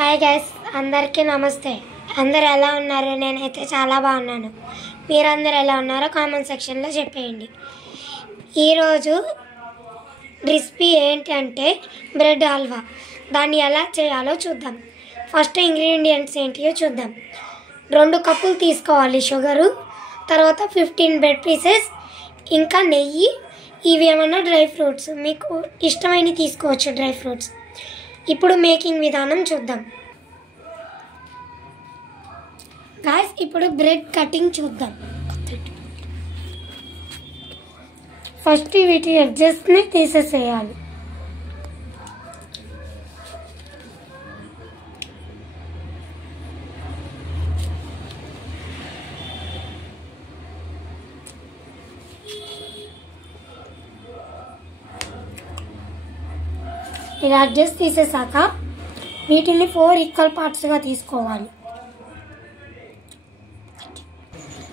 Hi guys, అందరికీ నమస్తే. అందరు ఎలా ఉన్నారు? నేనైతే చాలా బాగున్నాను. మీరందరూ ఎలా ఉన్నారో కామెంట్ సెక్షన్లో చెప్పేయండి. ఈరోజు రెసిపీ ఏంటంటే బ్రెడ్ హల్వా. దాన్ని ఎలా చేయాలో చూద్దాం. ఫస్ట్ ఇంగ్రీడియంట్స్ ఏంటియో చూద్దాం. 2 కప్పులు తీసుకోవాలి షుగరు, తర్వాత 15 బ్రెడ్ పీసెస్, ఇంకా నెయ్యి. ఇవి ఏమన్నా డ్రై ఫ్రూట్స్, మీకు ఇష్టమైనవి తీసుకోవచ్చు డ్రై ఫ్రూట్స్. ఇప్పుడు మేకింగ్ విధానం చూద్దాం. గాయ్స్, ఇప్పుడు బ్రెడ్ కటింగ్ చూద్దాం. ఫస్ట్ వీటి ఎడ్జెస్ని తీసేసేయాలి. ఇలా అడ్జస్ట్ తీసేసాక వీటిని 4 ఈక్వల్ పార్ట్స్గా తీసుకోవాలి.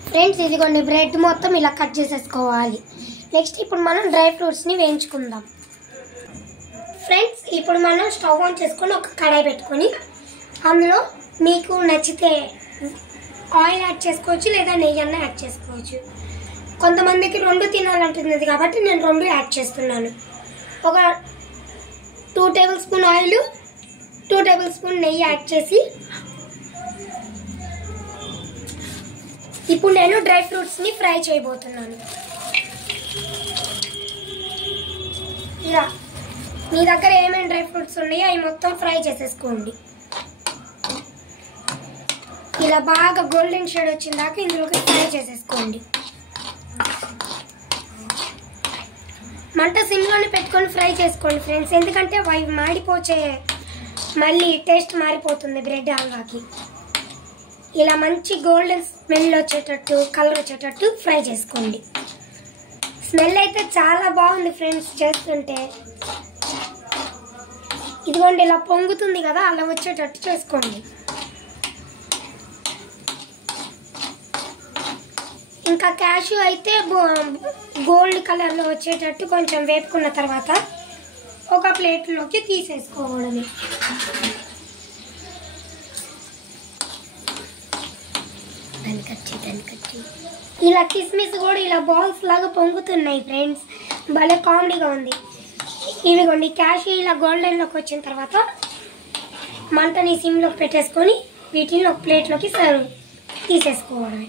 ఫ్రెండ్స్, ఇదిగోండి బ్రెడ్ మొత్తం ఇలా కట్ చేసేసుకోవాలి. నెక్స్ట్ ఇప్పుడు మనం డ్రై ఫ్రూట్స్ని వేయించుకుందాం. ఫ్రెండ్స్, ఇప్పుడు మనం స్టవ్ ఆన్ చేసుకొని ఒక కడాయి పెట్టుకొని అందులో మీకు నచ్చితే ఆయిల్ యాడ్ చేసుకోవచ్చు, లేదా నెయ్యి అన్న యాడ్ చేసుకోవచ్చు. కొంతమందికి 2 తినాలంటుంది కాబట్టి నేను 2 యాడ్ చేస్తున్నాను. ఒక 2 table spoon oil, 2 table spoon నెయ్యి యాడ్ చేసి ఇప్పుడు నేను డ్రై ఫ్రూట్స్ని ఫ్రై చేయబోతున్నాను. ఇలా మీ దగ్గర ఏమేమి డ్రై ఫ్రూట్స్ ఉన్నాయో అవి మొత్తం ఫ్రై చేసేసుకోండి. ఇలా బాగా గోల్డెన్ షేడ్ వచ్చిందాక ఇందులోకి ఫ్రై చేసేసుకోండి. మంట సిమ్లోనే పెట్టుకొని ఫ్రై చేసుకోండి ఫ్రెండ్స్, ఎందుకంటే అవి మాడిపోచే మళ్ళీ టేస్ట్ మారిపోతుంది బ్రెడ్ హల్వాకి. ఇలా మంచి గోల్డెన్ స్మెల్ వచ్చేటట్టు, కలర్ వచ్చేటట్టు ఫ్రై చేసుకోండి. స్మెల్ అయితే చాలా బాగుంది ఫ్రెండ్స్ చేస్తుంటే. ఇదిగోండి ఇలా పొంగుతుంది కదా, అలా వచ్చేటట్టు చేసుకోండి. ఇంకా క్యాష్యూ అయితే గోల్డ్ కలర్లో వచ్చేటట్టు కొంచెం వేపుకున్న తర్వాత ఒక ప్లేట్లోకి తీసేసుకోవడమే. ఇలా కిస్మిస్ కూడా ఇలా బాల్స్ లాగా పొంగుతున్నాయి ఫ్రెండ్స్, భలే కామెడీగా ఉంది. ఇవిగోండి క్యాష్యూ ఇలా గోల్డెన్లోకి వచ్చిన తర్వాత మంటని సిమ్లోకి పెట్టేసుకొని వీటిని ఒక ప్లేట్లోకి సర్వ్ తీసేసుకోవడమే.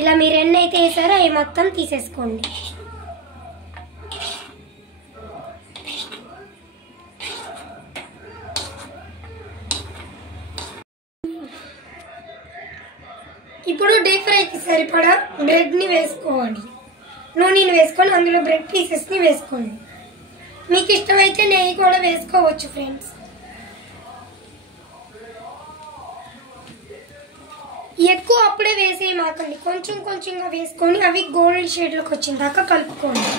ఇలా మీరు ఎన్నైతే వేసారో అవి మొత్తం తీసేసుకోండి. ఇప్పుడు డీప్ ఫ్రైకి సరిపడా బ్రెడ్ని వేసుకోవాలి. నూనెని వేసుకొని అందులో బ్రెడ్ పీసెస్ని వేసుకోండి. మీకు ఇష్టమైతే నెయ్యి కూడా వేసుకోవచ్చు ఫ్రెండ్స్. ఎక్కువ అప్పుడే వేసేయమాకండి, కొంచెం కొంచెంగా వేసుకొని అవి గోల్డ్ షేడ్లోకి వచ్చిన దాకా కలుపుకోండి.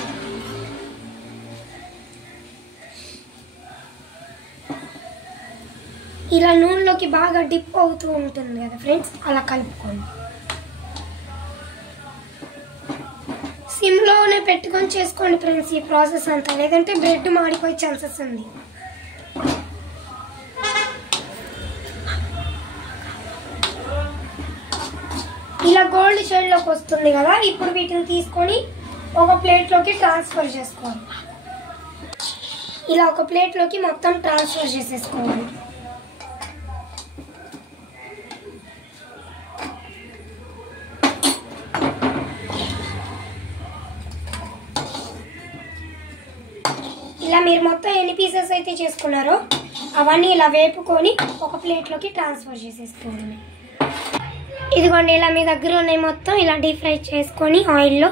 ఇలా నూనెలోకి బాగా డిప్ అవుతూ ఉంటుంది కదా ఫ్రెండ్స్, అలా కలుపుకోండి. సిమ్లోనే పెట్టుకొని చేసుకోండి ఫ్రెండ్స్ ఈ ప్రాసెస్ అంతా, లేదంటే బ్రెడ్ మాడిపోయే ఛాన్సెస్ ఉంది. ఇలా గోల్డ్ షేడ్లోకి వస్తుంది కదా, ఇప్పుడు వీటిని తీసుకొని ఒక ప్లేట్లోకి ట్రాన్స్ఫర్ చేసుకోవాలి. ఇలా ఒక ప్లేట్లోకి మొత్తం ట్రాన్స్ఫర్ చేసేసుకోవాలి. ఇలా మీరు మొత్తం ఎన్ని పీసెస్ అయితే చేసుకున్నారో అవన్నీ ఇలా వేపుకొని ఒక ప్లేట్లోకి ట్రాన్స్ఫర్ చేసేసుకోండి. ఇదిగోండి ఇలా మీ దగ్గర ఉన్నాయి మొత్తం ఇలా డీప్ ఫ్రై చేసుకొని ఆయిల్లో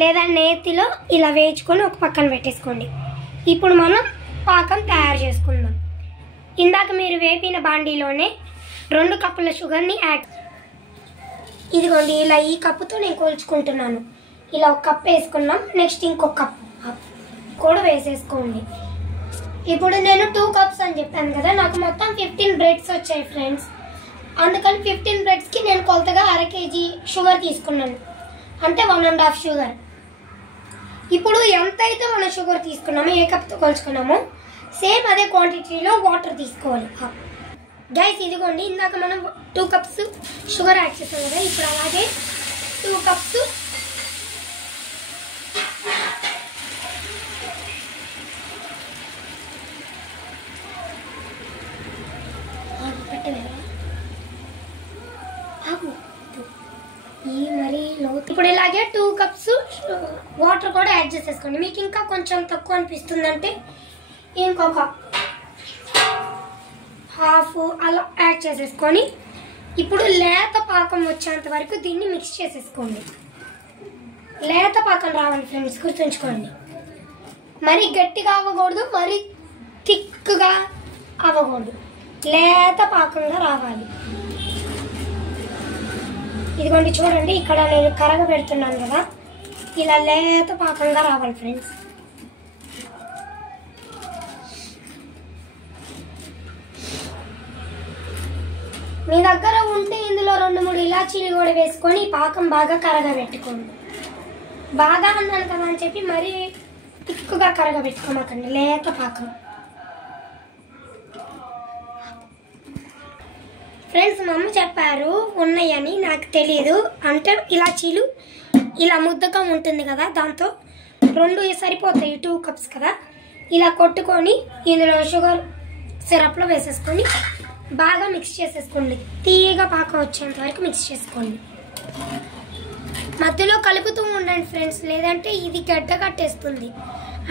లేదా నేతిలో ఇలా వేయించుకొని ఒక పక్కన పెట్టేసుకోండి. ఇప్పుడు మనం పాకం తయారు చేసుకుందాం. ఇందాక మీరు వేపిన బాండీలోనే 2 కప్పుల షుగర్ని యాడ్. ఇదిగోండి ఇలా ఈ కప్పుతో నేను కోల్చుకుంటున్నాను. ఇలా 1 కప్ వేసుకున్నాం, నెక్స్ట్ ఇంకొక కప్పు కూడా వేసేసుకోండి. ఇప్పుడు నేను 2 కప్స్ అని చెప్పాను కదా, నాకు మొత్తం 15 బ్రెడ్స్ వచ్చాయి ఫ్రెండ్స్. అందుకని 15 బ్రెడ్స్కి నేను కొలతగా 1/2 kg షుగర్ తీసుకున్నాను, అంటే 1.5 షుగర్. ఇప్పుడు ఎంత అయితే మనం షుగర్ తీసుకున్నామో, ఏ కప్తో కొలుచుకున్నామో సేమ్ అదే క్వాంటిటీలో వాటర్ తీసుకోవాలి గైస్. ఇదిగోండి, ఇందాక మనం 2 కప్స్ షుగర్ యాడ్ చేస్తాం కదా, ఇప్పుడు అలాగే 2 కప్స్ ఇప్పుడు ఇలాగే 2 కప్స్ వాటర్ కూడా యాడ్ చేసేసుకోండి. మీకు ఇంకా కొంచెం తక్కువ అనిపిస్తుందంటే ఇంకొక హాఫ్ అలా యాడ్ చేసేసుకొని ఇప్పుడు లేత పాకం వచ్చేంత వరకు దీన్ని మిక్స్ చేసేసుకోండి. లేత పాకం రావాలి ఫ్రెండ్స్, గుర్తుంచుకోండి. మరీ గట్టిగా అవ్వకూడదు, మరీ థిక్గా అవ్వకూడదు, లేత పాకంగా రావాలి. ఇదిగోండి చూడండి, ఇక్కడ నేను కరగ పెడుతున్నాను కదా, ఇలా లేత పాకంగా రావాలి ఫ్రెండ్స్. మీ దగ్గర ఉంటే ఇందులో 2-3 ఇలాచీలు కూడా వేసుకొని పాకం బాగా కరగబెట్టుకోండి. బాగా అన్నాను కదా అని చెప్పి మరీ తిక్కుగా కరగబెట్టుకోమాకండి, లేత పాకం. ఫ్రెండ్స్ మా అమ్మ చెప్పారు ఉన్నాయని, నాకు తెలియదు. అంటే ఇలాచీలు ఇలా ముద్దగా ఉంటుంది కదా, దాంతో 2 సరిపోతాయి, 2 కప్స్ కదా. ఇలా కొట్టుకొని ఇందులో షుగర్ సిరప్లో వేసేసుకొని బాగా మిక్స్ చేసేసుకోండి. తీయగా పాకం వచ్చేంత వరకు మిక్స్ చేసుకోండి. మధ్యలో కలుపుతూ ఉండండి ఫ్రెండ్స్, లేదంటే ఇది గడ్డ కట్టేస్తుంది,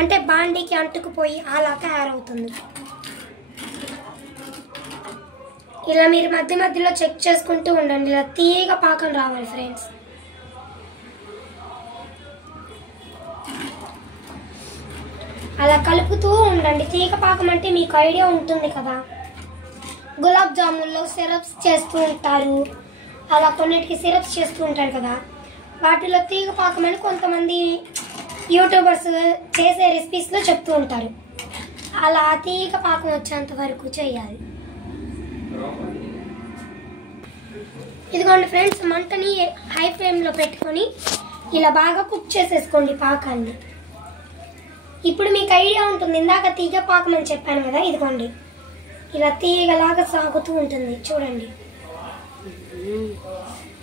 అంటే బాండీకి అంటుకుపోయి అలా తయారవుతుంది. ఇలా మీరు మధ్య మధ్యలో చెక్ చేసుకుంటూ ఉండండి, ఇలా తీయగా పాకం రావాలి ఫ్రెండ్స్. అలా కలుపుతూ ఉండండి. తీగ పాకం అంటే మీకు ఐడియా ఉంటుంది కదా, గులాబ్ జామున్లో సిరప్స్ చేస్తూ ఉంటారు, అలా కొన్నిటికి సిరప్స్ చేస్తూ ఉంటారు కదా, వాటిలో తీగ పాకం అని కొంతమంది యూట్యూబర్స్ చేసే రెసిపీస్లో చెప్తూ ఉంటారు. అలా తీగ పాకం వచ్చేంత వరకు చేయాలి. ఇదిగోండి ఫ్రెండ్స్, మంటని హై ఫ్లేమ్లో పెట్టుకొని ఇలా బాగా కుక్ చేసేసుకోండి పాకాన్ని. ఇప్పుడు మీకు ఐడియా ఉంటుంది, ఇందాక తీగ పాకం అని చెప్పాను కదా, ఇదిగోండి ఇలా తీగలాగా సాగుతూ ఉంటుంది చూడండి.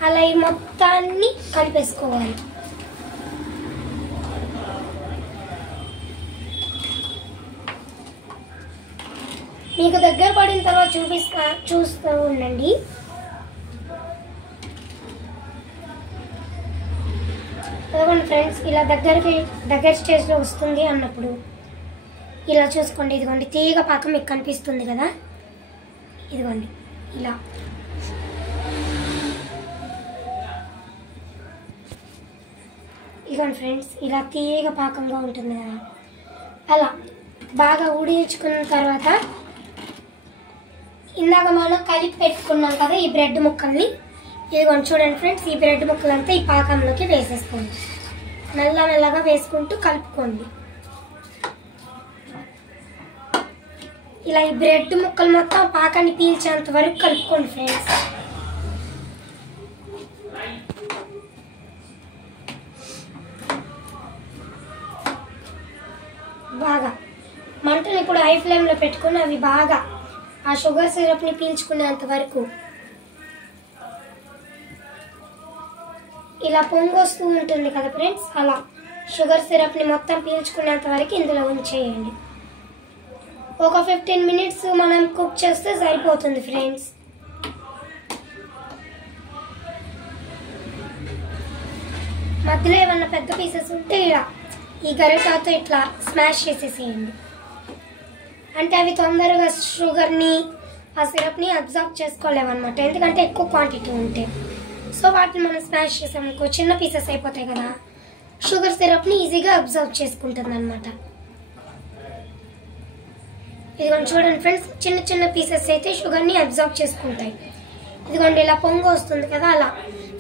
అలా ఈ మొత్తాన్ని కలిపేసుకోవాలి. మీకు దగ్గర పడిన తర్వాత చూస్తూ ఉండండి. అదిగోండి ఫ్రెండ్స్, ఇలా దగ్గర స్టేజ్లో వస్తుంది అన్నప్పుడు ఇలా చూసుకోండి. ఇదిగోండి తీగ పాకం మీకు కనిపిస్తుంది కదా, ఇదిగోండి ఇలా. ఇదిగోండి ఫ్రెండ్స్, ఇలా తీగ పాకంగా ఉంటుంది కదా, అలా బాగా ఉడియించుకున్న తర్వాత ఇందాక మనం కలిపి పెట్టుకున్నాం కదా ఈ బ్రెడ్ ముక్కల్ని, ఇదిగోండి చూడండి ఫ్రెండ్స్, ఈ బ్రెడ్ ముక్కలంతా ఈ పాకంలోకి వేసేసుకోండి. మెల్లమెల్లగా వేసుకుంటూ కలుపుకోండి. ఇలా ఈ బ్రెడ్ ముక్కలు మొత్తం పాకాన్ని పీల్చేంత వరకు కలుపుకోండి ఫ్రెండ్స్. బాగా మంటను ఇప్పుడు హై ఫ్లేమ్లో పెట్టుకుని అవి బాగా ఆ షుగర్ సిరప్ని పీల్చుకునేంత వరకు ఇలా పొంగు వస్తూ ఉంటుంది కదా ఫ్రెండ్స్, అలా షుగర్ సిరప్ని మొత్తం పీల్చుకునేంత వరకు ఇందులో ఉంచేయండి. ఒక 15 మినిట్స్ మనం కుక్ చేస్తే సరిపోతుంది ఫ్రెండ్స్. మధ్యలో ఏమన్నా పెద్ద పీసెస్ ఉంటే ఇలా ఈ గరిటతో ఇట్లా స్మాష్ చేసేసేయండి, అంటే అవి తొందరగా షుగర్ని ఆ సిరప్ని అబ్జర్వ్ చేసుకోలేమన్నమాట, ఎందుకంటే ఎక్కువ క్వాంటిటీ ఉంటే. సో వాటిని మనం స్మాష్ చేసామనుకో చిన్న పీసెస్ అయిపోతాయి కదా, షుగర్ సిరప్ని ఈజీగా అబ్జర్వ్ చేసుకుంటుంది అనమాట. ఇదిగోండి చూడండి ఫ్రెండ్స్, చిన్న చిన్న పీసెస్ అయితే షుగర్ని అబ్జర్వ్ చేసుకుంటాయి. ఇదిగోండి ఇలా పొంగు వస్తుంది కదా, అలా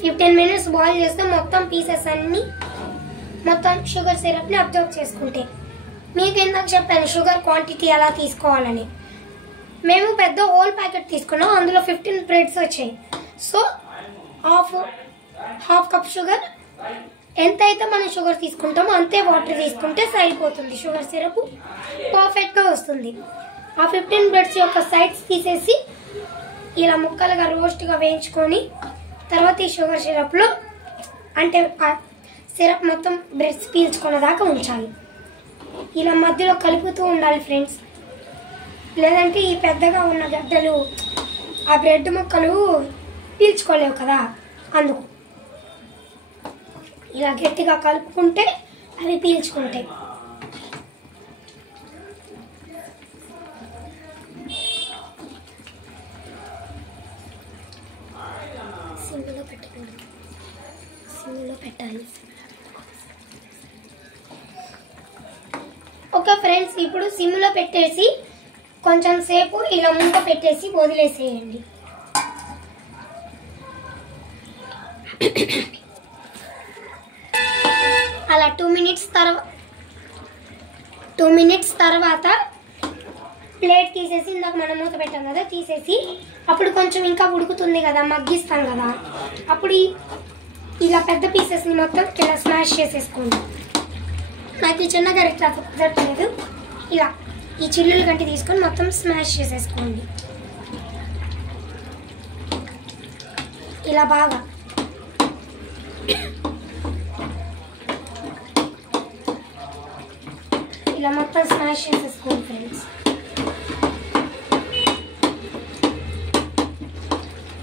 15 మినిట్స్ బాయిల్ చేస్తే మొత్తం పీసెస్ అన్నీ మొత్తం షుగర్ సిరప్ని అబ్జర్వ్ చేసుకుంటాయి. మీకు ఇందాక చెప్పాను షుగర్ క్వాంటిటీ ఎలా తీసుకోవాలని. మేము పెద్ద హోల్ ప్యాకెట్ తీసుకున్నాం, అందులో 15 బ్రెడ్స్ వచ్చాయి. So half half cup sugar, ఎంతైతే మనం షుగర్ తీసుకుంటామో అంతే వాటర్ తీసుకుంటే సరిపోతుంది. షుగర్ సిరప్ పర్ఫెక్ట్గా వస్తుంది. ఆ 15 బ్రెడ్స్ యొక్క సైడ్స్ తీసేసి ఇలా ముక్కలుగా రోస్ట్గా వేయించుకొని తర్వాత ఈ షుగర్ సిరప్లో అంటే సిరప్ మొత్తం బ్రెడ్స్ పీల్చుకునే దాకా ఉంచాలి. ఇలా మధ్యలో కలుపుతూ ఉండాలి ఫ్రెండ్స్. లేదంటే ఈ పెద్దగా ఉన్న గడ్డలు ఆ బ్రెడ్ ముక్కలు పీల్చుకోలేవు కదా, అందుకు ఇలా గట్టిగా కలుపుకుంటే అవి పీల్చుకుంటాయి. సిమ్లో పెట్టాలి. ఓకే ఫ్రెండ్స్, ఇప్పుడు సిమ్లో పెట్టేసి కొంచెం సేపు ఇలా మూత పెట్టేసి వదిలేసేయండి. అలా 2 మినిట్స్ తర్వాత ప్లేట్ తీసేసి, ఇందాక మనం మూత పెట్టాం కదా తీసేసి, అప్పుడు కొంచెం ఇంకా ఉడుకుతుంది కదా, మగ్గిస్తాం కదా, అప్పుడు ఇలా పెద్ద పీసెస్ని మొత్తం ఇలా స్మాష్ చేసేసుకోండి. నాకు ఈ చిన్న గరిట కుదరట్లేదు, ఇలా ఈ చిల్లులు గంటి తీసుకొని మొత్తం స్మాష్ చేసేసుకోండి. ఇలా బాగా ఇలా మొత్తం స్మాష్ చేసేసుకోండి ఫ్రెండ్స్.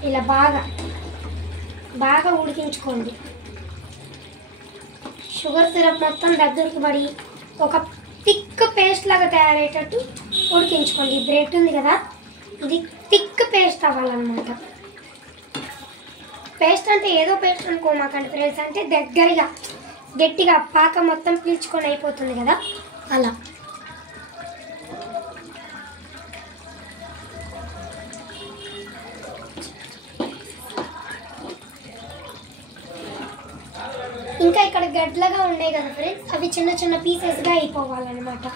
ఇలా బాగా ఉడికించుకోండి. షుగర్ సిరప్ మొత్తం దగ్గరికి పడి ఒక థిక్ పేస్ట్ లాగా తయారయ్యేటట్టు ఉడికించుకోండి. ఈ బ్రెడ్ ఉంది కదా, ఇది థిక్ పేస్ట్ అవ్వాలన్నమాట. పేస్ట్ అంటే ఏదో పేస్ట్ అనుకోమాకండి ఫ్రెండ్స్, అంటే దగ్గరగా గట్టిగా పాక మొత్తం పీల్చుకొని అయిపోతుంది కదా, అలా. ఇంకా ఇక్కడ గడ్డలుగా ఉన్నాయి కదా ఫ్రెండ్స్, అవి చిన్న చిన్న పీసెస్గా అయిపోవాలన్నమాట.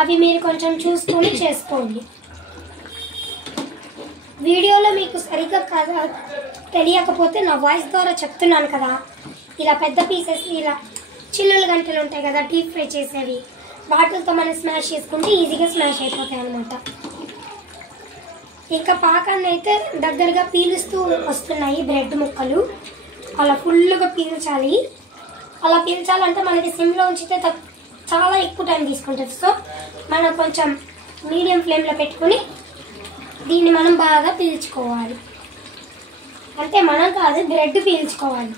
అవి మీరు కొంచెం చూసుకొని చేసుకోండి. వీడియోలో మీకు సరిగ్గా తెలియకపోతే నా వాయిస్ ద్వారా చెప్తున్నాను కదా. ఇలా పెద్ద పీసెస్, ఇలా చిల్లుల గంటలు ఉంటాయి కదా డీప్ ఫ్రై చేసేవి, వాటితో మనం స్మాష్ చేసుకుంటే ఈజీగా స్మాష్ అయిపోతాయి అన్నమాట. ఇంకా పాకాన్ని అయితే దగ్గరగా పీలుస్తూ వస్తున్నాయి బ్రెడ్ ముక్కలు, అలా ఫుల్గా పీల్చాలి. అలా పీల్చాలంటే మనకి సిమ్లో ఉంచితే చాలా ఎక్కువ టైం తీసుకుంటుంది. సో మనం కొంచెం మీడియం ఫ్లేమ్లో పెట్టుకుని దీన్ని మనం బాగా పీల్చుకోవాలి. అంటే మనం కాదు, బ్రెడ్ పీల్చుకోవాలి.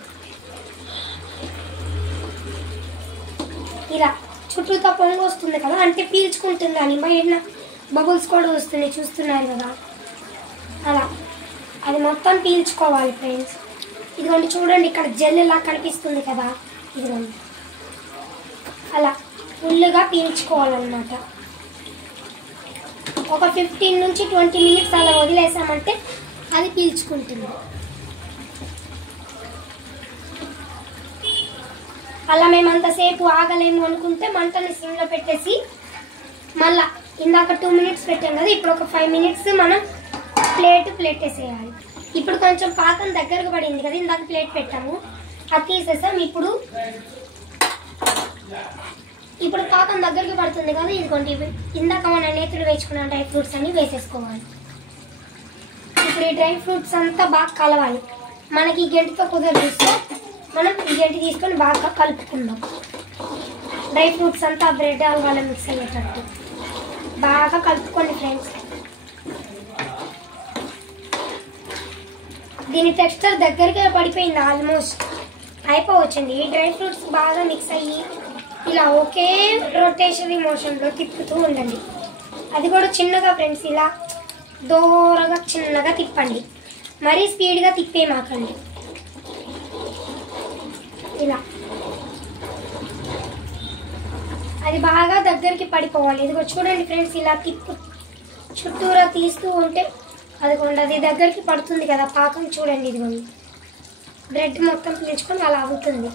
ఇలా చుట్టూతో పొంగు వస్తుంది కదా, అంటే పీల్చుకుంటుందని బయట బబుల్స్ కూడా వస్తున్నాయి, చూస్తున్నారు కదా, అలా అది మొత్తం పీల్చుకోవాలి ఫ్రెండ్స్. ఇదిగోండి చూడండి, ఇక్కడ జెల్ ఇలా కనిపిస్తుంది కదా, ఇదిగోండి అలా ఫుల్గా పీల్చుకోవాలన్నమాట. ఒక 15 నుంచి 20 మినిట్స్ అలా వదిలేసామంటే అది పీల్చుకుంటుంది. అలా మేము అంతసేపు ఆగలేము అనుకుంటే మంటని సిమ్లో పెట్టేసి మళ్ళీ ఇందాక 2 మినిట్స్ పెట్టాం కదా, ఇప్పుడు ఒక 5 మినిట్స్ మనం ప్లేట్ వేసేయాలి. ఇప్పుడు కొంచెం పాకం దగ్గరకు పడింది కదా, ఇందాక ప్లేట్ పెట్టాము అది తీసేసాం. ఇప్పుడు పాకం దగ్గరికి పడుతుంది కదా, ఇదిగోండి ఇందాక మన నేతులు వేసుకున్న డ్రై ఫ్రూట్స్ అన్ని వేసేసుకోవాలి. ఇప్పుడు ఈ డ్రై ఫ్రూట్స్ అంతా బాగా కలవాలి. మనకి ఈ గంటితో కుదరదు, సో మనం ఈ గంటి తీసుకొని బాగా కలుపుకుందాం. డ్రై ఫ్రూట్స్ అంతా బ్రెడ్ హల్వాలో మిక్స్ అయ్యేటట్టు బాగా కలుపుకోండి ఫ్రెండ్స్. దీని టెక్స్చర్ దగ్గరికి పడిపోయింది, ఆల్మోస్ట్ అయిపోవచ్చింది. ఈ డ్రై ఫ్రూట్స్ బాగా మిక్స్ అయ్యి ఇలా ఒకే రొటేషనరీ మోషన్లో తిప్పుతూ ఉండండి. అది కూడా చిన్నగా ఫ్రెండ్స్, ఇలా దూరగా చిన్నగా తిప్పండి, మరీ స్పీడ్గా తిప్పేమాకండి. ఇలా అది బాగా దగ్గరికి పడిపోవాలి. ఇదిగో చూడండి ఫ్రెండ్స్, ఇలా చుట్టూరా తీస్తూ ఉంటే అదిగోండి అది దగ్గరికి పడుతుంది కదా పాకం. చూడండి ఇదిగోండి బ్రెడ్ మొత్తం పీల్చుకొని అలా అవుతుంది.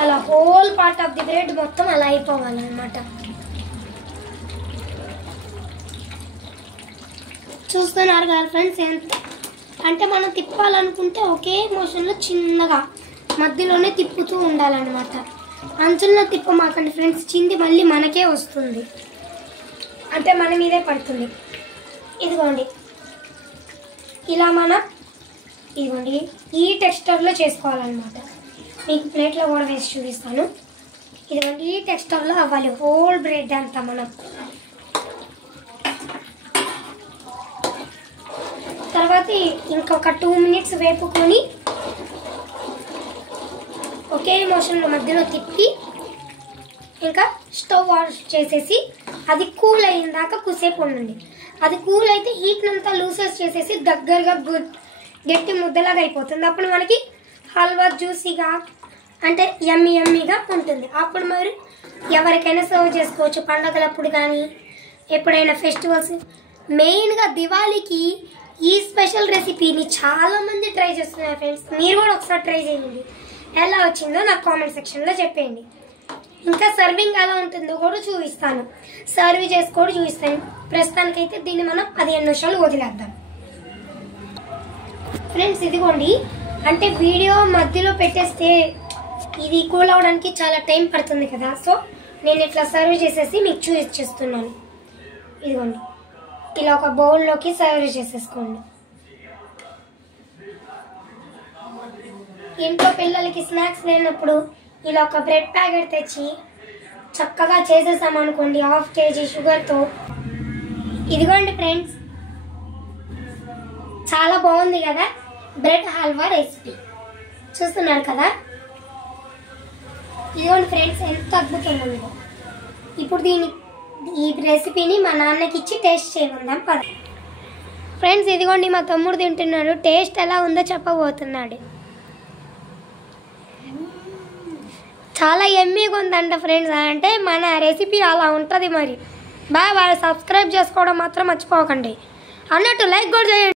అలా whole part of the bread మొత్తం అలా అయిపోవాలన్నమాట. చూస్తున్నారు కదా ఫ్రెండ్స్, అంటే మనం తిప్పాలనుకుంటే ఒకే మోషన్లో చిన్నగా మధ్యలోనే తిప్పుతూ ఉండాలన్నమాట. అంచుల్లో తిప్పమాకండి ఫ్రెండ్స్, చింది మళ్ళీ మనకే వస్తుంది, అంటే మన మీదే పడుతుంది. ఇదిగోండి ఇలా మనం ఇదిగోండి ఈ టెక్స్చర్లో చేసుకోవాలన్నమాట. మీకు ప్లేట్లో కూడా వేసి చూపిస్తాను. ఇదిగోండి ఈ టెక్స్చర్లో అవ్వాలి హోల్ బ్రెడ్ అంతా. మనం తర్వాత ఇంకొక 2 మినిట్స్ వేపుకొని ఒకే మోషన్లో మధ్యలో తిప్పి ఇంకా స్టవ్ ఆఫ్ చేసేసి అది కూల్ అయిన దాకా కుసేపు ఉండండి. అది కూల్ అయితే హీట్ అంతా లూసెస్ చేసేసి దగ్గరగా గట్టి ముద్దలాగా అయిపోతుంది. అప్పుడు మనకి హల్వా జ్యూసీగా అంటే యమ్మీగా ఉంటుంది. అప్పుడు మరి ఎవరికైనా సర్వ్ చేసుకోవచ్చు, పండగలప్పుడు కానీ ఎప్పుడైనా ఫెస్టివల్స్. మెయిన్గా దివాళీకి ఈ స్పెషల్ రెసిపీని చాలామంది ట్రై చేస్తున్నారు ఫ్రెండ్స్. మీరు కూడా ఒకసారి ట్రై చేయండి, ఎలా వచ్చిందో నాకు కామెంట్ సెక్షన్లో చెప్పేయండి. ఇంకా సర్వింగ్ ఎలా ఉంటుందో కూడా చూపిస్తాను, సర్వ్ చేసి కూడా చూపిస్తాను. ప్రస్తుతానికైతే దీన్ని మనం 15 నిమిషాలు వదిలేద్దాం ఫ్రెండ్స్. ఇదిగోండి అంటే వీడియో మధ్యలో పెట్టేస్తే ఇది కూల్ అవడానికి చాలా టైం పడుతుంది కదా, సో నేను ఇట్లా సర్వ్ చేసేసి మీకు చూపించేస్తున్నాను. ఇదిగోండి ఇలా ఒక బౌల్లోకి సర్వ్ చేసేసుకోండి. ఇంట్లో పిల్లలకి స్నాక్స్ లేనప్పుడు ఇలా ఒక బ్రెడ్ ప్యాకెట్ తెచ్చి చక్కగా చేసేసామనుకోండి 1/2 kg షుగర్తో. ఇదిగోండి ఫ్రెండ్స్, చాలా బాగుంది కదా బ్రెడ్ హల్వా రెసిపీ, చూస్తున్నారు కదా. ఇదిగోండి ఫ్రెండ్స్ ఎంత అద్భుతంగా ఉందో. ఇప్పుడు ఈ రెసిపీని మా నాన్నకి ఇచ్చి టేస్ట్ చేయమందాం పద ఫ్రెండ్స్. ఇదిగోండి మా తమ్ముడు తింటున్నాడు, టేస్ట్ ఎలా ఉందో చెప్పబోతున్నాడు. చాలా యమ్మీగా ఉందంట ఫ్రెండ్స్. అంటే మన రెసిపీ అలా ఉంటుంది మరి. బాయ్. సబ్స్క్రైబ్ చేసుకోవడం మాత్రం మర్చిపోకండి, అన్నట్టు లైక్ కూడా చేయండి.